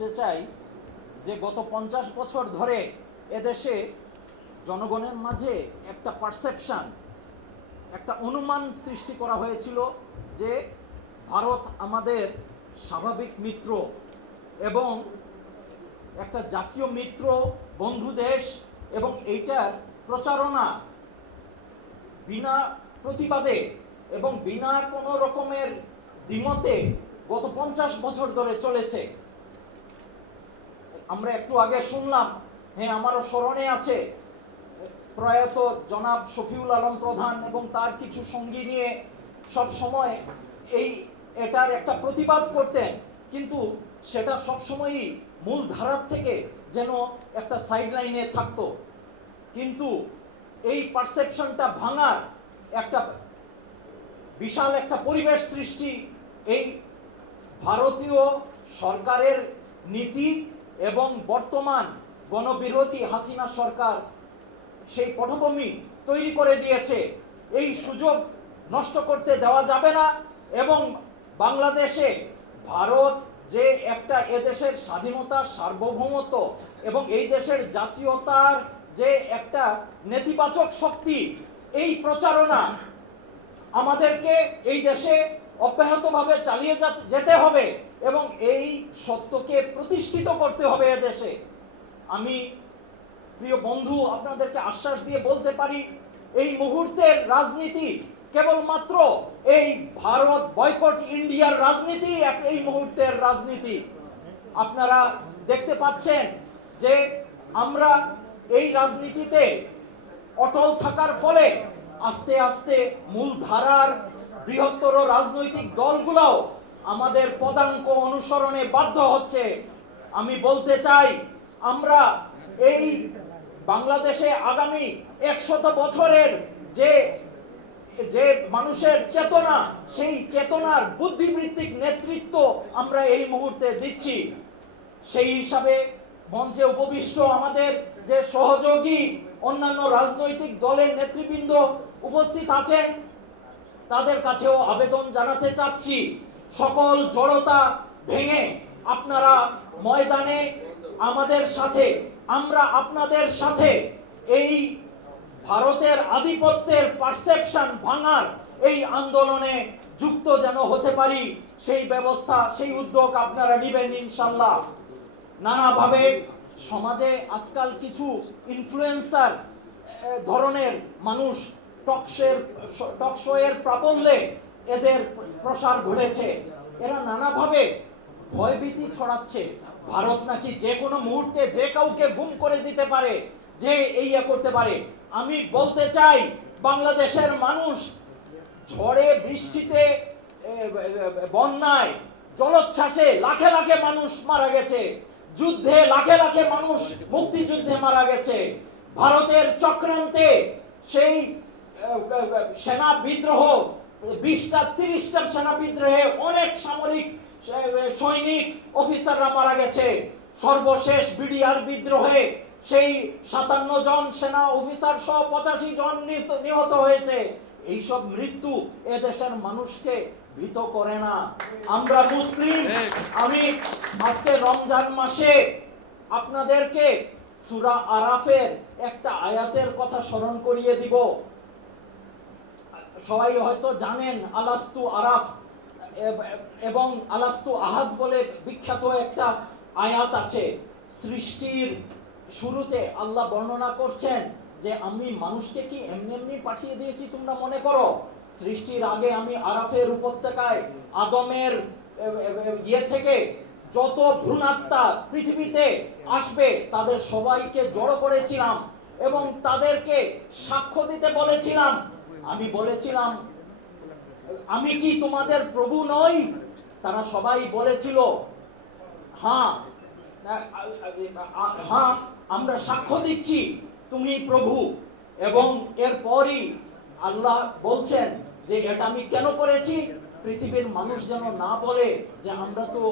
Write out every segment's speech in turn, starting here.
বলতে চাই যে গত পঞ্চাশ বছর ধরে এদেশে জনগণের মাঝে একটা পারসেপশন একটা অনুমান সৃষ্টি করা হয়েছিল যে ভারত আমাদের স্বাভাবিক মিত্র এবং একটা জাতীয় মিত্র বন্ধু দেশ এবং এইটার প্রচারণা বিনা প্রতিবাদে এবং বিনা কোনো রকমের দ্বিমতে গত পঞ্চাশ বছর ধরে চলেছে। আমরা একটু আগে শুনলাম হ্যাঁ আমারও স্মরণে আছে, প্রয়াত জনাব শফিউল আলম প্রধান এবং তার কিছু সঙ্গী নিয়ে সব সময় এই এটার একটা প্রতিবাদ করতেন, কিন্তু সেটা সবসময়ই মূল ধারার থেকে যেন একটা সাইডলাইনে থাকতো। কিন্তু এই পারসেপশনটা ভাঙার একটা বিশাল একটা পরিবেশ সৃষ্টি এই ভারতীয় সরকারের নীতি এবং বর্তমান গণবিরোধী হাসিনা সরকার সেই পটভূমি তৈরি করে দিয়েছে। এই সুযোগ নষ্ট করতে দেওয়া যাবে না এবং বাংলাদেশে ভারত যে একটা এদেশের স্বাধীনতার সার্বভৌমত্ব এবং এই দেশের জাতীয়তার যে একটা নেতিবাচক শক্তি, এই প্রচারণা আমাদেরকে এই দেশে অব্যাহতভাবে চালিয়ে যেতে হবে এবং এই সত্যকে প্রতিষ্ঠিত করতে হবে এদেশে আমি প্রিয় বন্ধু, আপনাদেরকে আশ্বাস দিয়ে বলতে পারি, এই মুহূর্তের রাজনীতি কেবলমাত্র এই ভারত বয়কট ইন্ডিয়ার রাজনীতি এই মুহূর্তের রাজনীতি। আপনারা দেখতে পাচ্ছেন যে আমরা এই রাজনীতিতে অটল থাকার ফলে আস্তে আস্তে মূল ধারার বৃহত্তর রাজনৈতিক দলগুলোও আমাদের পদাঙ্ক অনুসরণে বাধ্য হচ্ছে। আমি বলতে চাই, আমরা এই বাংলাদেশে আগামী একশত বছরের যে যে মানুষের চেতনা, সেই চেতনার বুদ্ধিবৃত্তিক নেতৃত্ব আমরা এই মুহূর্তে দিচ্ছি। সেই হিসাবে মঞ্চে উপবিষ্ট আমাদের যে সহযোগী অন্যান্য রাজনৈতিক দলের নেতৃবৃন্দ উপস্থিত আছেন। তাদের কাছেও আবেদন জানাতে চাচ্ছি। সকল জড়তা ভেঙে আপনারা ময়দানে আমাদের সাথে, আমরা আপনাদের সাথে এই ভারতের আধিপত্যের পারসেপশন ভাঙার এই আন্দোলনে যুক্ত যেন হতে পারি, সেই ব্যবস্থা, সেই উদ্যোগ আপনারা নেবেন ইনশাল্লাহ নানাভাবে সমাজে আজকাল কিছু ইনফ্লুয়েন্সার ধরনের মানুষ টকশোয়ের প্রাবল্যে এদের প্রসার ঘটেছে। এরা নানাভাবে ভয়ভীতি ছড়াচ্ছে। ভারত নাকি যে কোনো মুহূর্তে যে কাউকে গুম করে দিতে পারে, যে এই ইয়ে করতে পারে। আমি বলতে চাই, বাংলাদেশের মানুষ ঝড়ে বৃষ্টিতে বন্যায়, জলোচ্ছ্বাসে লাখে লাখে মানুষ মারা গেছে। যুদ্ধে লাখে লাখে মানুষ মুক্তিযুদ্ধে মারা গেছে। ভারতের চক্রান্তে সেই সেনা বিদ্রোহ বিশটা, তিরিশটা সেনা বিদ্রোহে অনেক সামরিক সৈনিক, অফিসাররা মারা গেছে। সর্বশেষ বিডিআর বিদ্রোহে সেই সাতান্ন জন সেনা অফিসার সহ পঁচাশি জন নিহত হয়েছে। এইসব মৃত্যু এদেশের মানুষকে ভীত করে না। আমরা মুসলিম, আমি আজকে রমজান মাসে আপনাদেরকে সুরা আরাফের একটা আয়াতের কথা স্মরণ করিয়ে দিব। সবাই হয়তো জানেন আলাস্তু আরাফ এবং আলাস্তু আহাদ বলে বিখ্যাত একটা আয়াত আছে। সৃষ্টির শুরুতে আল্লাহ বর্ণনা করছেন যে, আমি মানুষকে কি এমনি এমনি পাঠিয়ে দিয়েছি তোমরা মনে করো? সৃষ্টির আগে আমি আরাফের উপত্যকায়, আদমের ইয়ে থেকে যত ভ্রূণাত্মা পৃথিবীতে আসবে, তাদের সবাইকে জড়ো করেছিলাম এবং তাদেরকে সাক্ষ্য দিতে বলেছিলাম। আমি বলেছিলাম, আমি কি তোমাদের প্রভু নই? তারা সবাই বলেছিল হ্যাঁ হ্যাঁ আমরা সাক্ষ্য দিচ্ছি, তুমি প্রভু। এবং এরপরই আল্লাহ বলছেন যে, এটা আমি কেন করেছি? পৃথিবীর মানুষ যেন না বলে যে, আমরা তো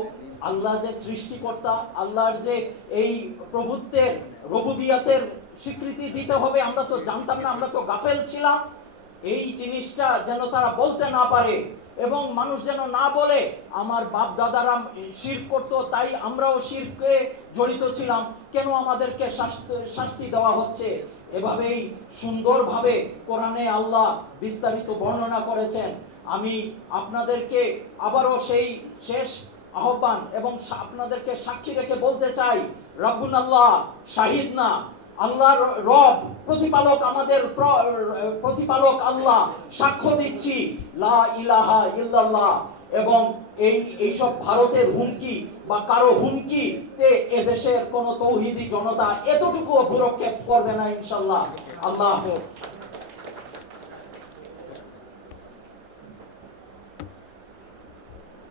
আল্লাহ যে সৃষ্টিকর্তা, আল্লাহর যে এই প্রভুত্বের রবুবিয়াতের স্বীকৃতি দিতে হবে, আমরা তো জানতাম না, আমরা তো গাফেল ছিলাম। এই জিনিসটা যেন তারা বলতে না পারে এবং মানুষ যেন না বলে, আমার বাপ দাদারা শির করতো, তাই আমরাও শিরকে জড়িত ছিলাম, কেন আমাদেরকে শাস্তি দেওয়া হচ্ছে? এভাবেই সুন্দরভাবে কোরআনে আল্লাহ বিস্তারিত বর্ণনা করেছেন। আমি আপনাদেরকে আবারও সেই শেষ আহ্বান এবং আপনাদেরকে সাক্ষী রেখে বলতে চাই রব্বুন আল্লাহ শাহিদ না আল্লাহর রব, প্রতিপালক আমাদের প্রতিপালক আল্লাহ, সাক্ষ্য দিচ্ছি। লা ইলাহা ইল্লাল্লাহ। এবং এই, এইসব ভারতের হুমকি বা কারও হুমকি হুমকিতে এদেশের কোন তৌহিদি জনতা এতটুকু ভুরক্ষেপ করবে না, ইনশাল্লাহ। আল্লাহ হাফেজ।